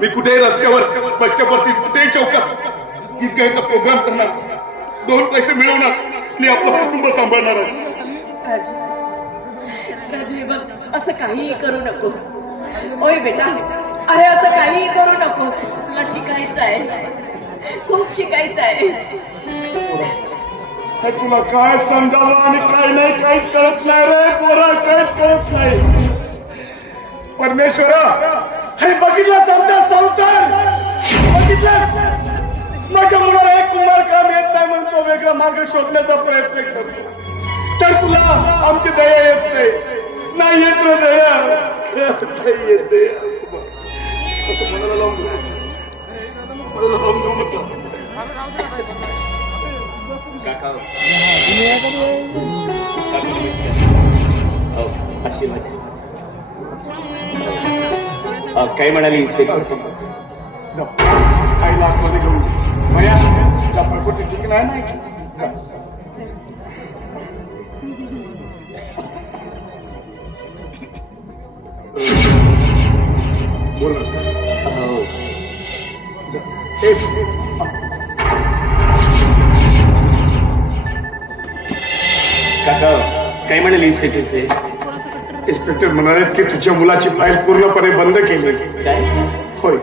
मी कुठेही रस्त्यावर बसच्यावरती कुठेही चौकात गीत गायचा प्रोग्राम करणार, 2 पैसे मिळवणार, मी आपलं कुटुंब सांभाळणार आहे. राजू बघ, असं काहीही करू नको. ओय बेटा, अरे असं काहीही करू नको. तुला शिकायचं आहे, खूप शिकायचं आहे. तुला काय समजावं आणि काय नाही काहीच कळत नाही रे पोरा, काहीच कळत नाही. परमेश्वरा, हे बघितलंस आमचा संसार, बघितलंस माझ्या मुलाला एक कुमार काम येत नाही म्हणून तो वेगळा मार्ग शोधण्याचा प्रयत्न करतो, तर तुला आमची दया येत नाही येत रे दया, नाही येत दया. असं मनाला लावून काय म्हणाली इन्स्पेक्टर? काही लाखमध्ये घेऊन भया त्या प्रकृती ठीक नाही. बोल काका, काय म्हणाले इन्स्पेक्टर साहेब? इन्स्पेक्टर म्हणाले की तुझ्या मुलाची फाईल पूर्णपणे बंद केली. काय? होय.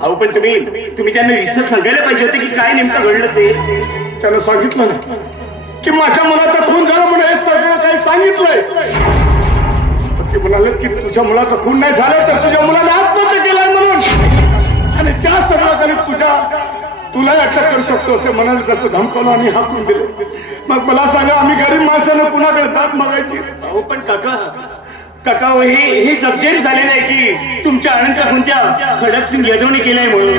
अहो पण तुम्ही त्यांना रिसर्च सांगायला पाहिजे होते की काय नेमकं घडलं ते. त्यानं सांगितलं ना की माझ्या मुलाचा खून झाला म्हणून हे सगळं काही सांगितलंय. ते म्हणाले की तुझ्या मुलाचा खून नाही झाला तर तुझ्या मुलाने आत्महत्या केलाय म्हणून, आणि त्या सगळ्या तुलाही अटक करू शकतो असे म्हणाले. तसं धमकावलं आणि हाकून दिलं. मग मला सांगा, आम्ही गरीब माणसानं कुणाकडे दाद मागायची? अहो पण काका हे जगजेर झालेलं आहे की तुमच्या आनंदच्या कोणत्या खडकसिंग यादवने केलंय म्हणून.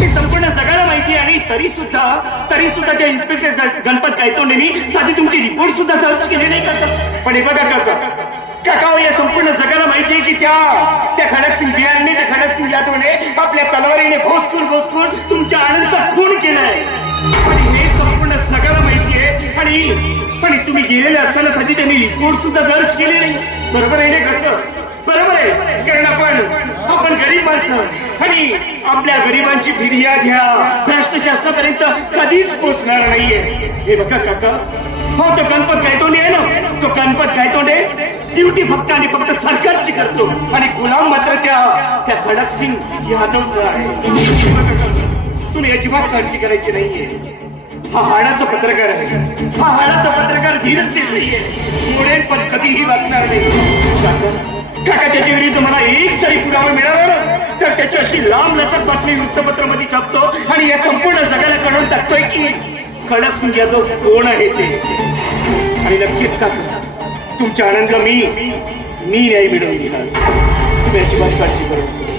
हे संपूर्ण जगाला माहिती आहे. आणि तरी सुद्धा त्या इन्स्पेक्टर गणपत गायतोंडेनी साधी तुमची रिपोर्ट सुद्धा दर्ज केली नाही काका. पण हे बघा काका, या संपूर्ण जगाला माहिती आहे की त्या खडकसिंग बियाणे, त्या खडकसिंग यादवने आपल्या तलवारीने भोसकून तुमच्या आनंदचा खून केलाय. आणि हे संपूर्ण जगाला माहिती आहे. आणि तुम्ही गेलेले असताना साठी त्यांनी रिपोर्ट सुद्धा दर्ज केली नाही. बरोबर आहे ना काका? बरोबर आहे, कारण आपण गरीब माणसं आणि आपल्या गरिबांची फिर्याद ह्या भ्रष्ट शासनापर्यंत कधीच पोचणार नाहीये. हे बघा काका, हो तो गणपत गायतोंडे आहे ना, तो गणपत गायतोंडे ड्युटी फक्त आणि फक्त सरकारची करतो आणि गुलाम मात्र त्या खडकसिंग यादवचा आहे. तुम्ही अजिबात काळजी करायची नाहीये. हा हाडाचा पत्रकार आहे, हा हाडाचा पत्रकार धीरच देत नाहीये. मोडेल पण कधीही वाचणार नाही. काका त्याच्या विरुद्ध मला एक जरी पुरावा मिळाला तर त्याच्याशी लांब लचक बातमी वृत्तपत्रामध्ये छापतो आणि या संपूर्ण जगाला कळवून टाकतोय की खडकसिंग यादव कोण आहे ते. आणि नक्कीच काका, तुमच्या आनंदला मी न्याय मिळवून घेणार. तुम्ही अजिबात काळजी करू.